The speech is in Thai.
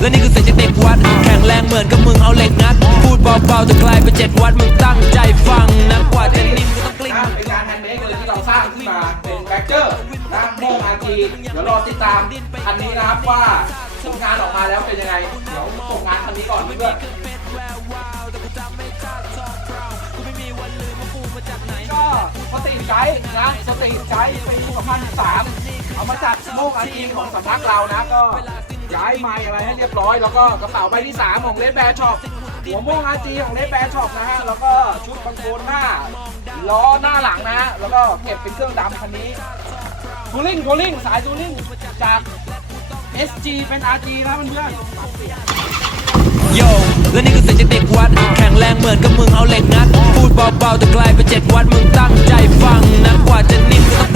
และนี่คือเสียงจากเด็กวัด แข็งแรงเหมือนกับมึงเอาเหล็กงัด พูดเบาๆแต่กลายเป็นเจ็ดวัดมึงตั้งใจฟังนะกว่าจะนิ่มก็ต้องกลิ้ง เป็นงานแฮนด์เมดเลยที่เราสร้างขึ้นมาเป็นแบ็คเจอร์นะโมงอาจีเดี๋ยวรอติดตามคันนี้นะครับว่าผลงานออกมาแล้วเป็นยังไง เดี๋ยวส่งงานคันนี้ก่อนเพื่อนก็สตรีทไกด์นะสตรีทไกด์ปี2013เอามาจากโม่งอาจีของสำนักเรานะก็ ย้ายไม้อะไรให้เรียบร้อย แล้วก็กระเป๋าใบที่ 3 ของเลดแบร์ช็อปหัวโม่งอาจีของเลดแบร์ช็อปนะฮะ แล้วก็ชุดคอนโทรลหน้า ล้อหน้าหลังนะฮะ แล้วก็เก็บเป็นเครื่องดำคันนี้ทูริงทูริงสายทูริงจาก SG เป็น RG นะเพื่อนโยและนี่คือเสียงจากเด็กวัด แข็งแรงเหมือนกับมึงเอาเหล็กงัด พูดเบาๆแต่กลายเป็นเจ็ดวัดมึงตั้งใจฟังนะกว่าจะนิ่มก็ต้อง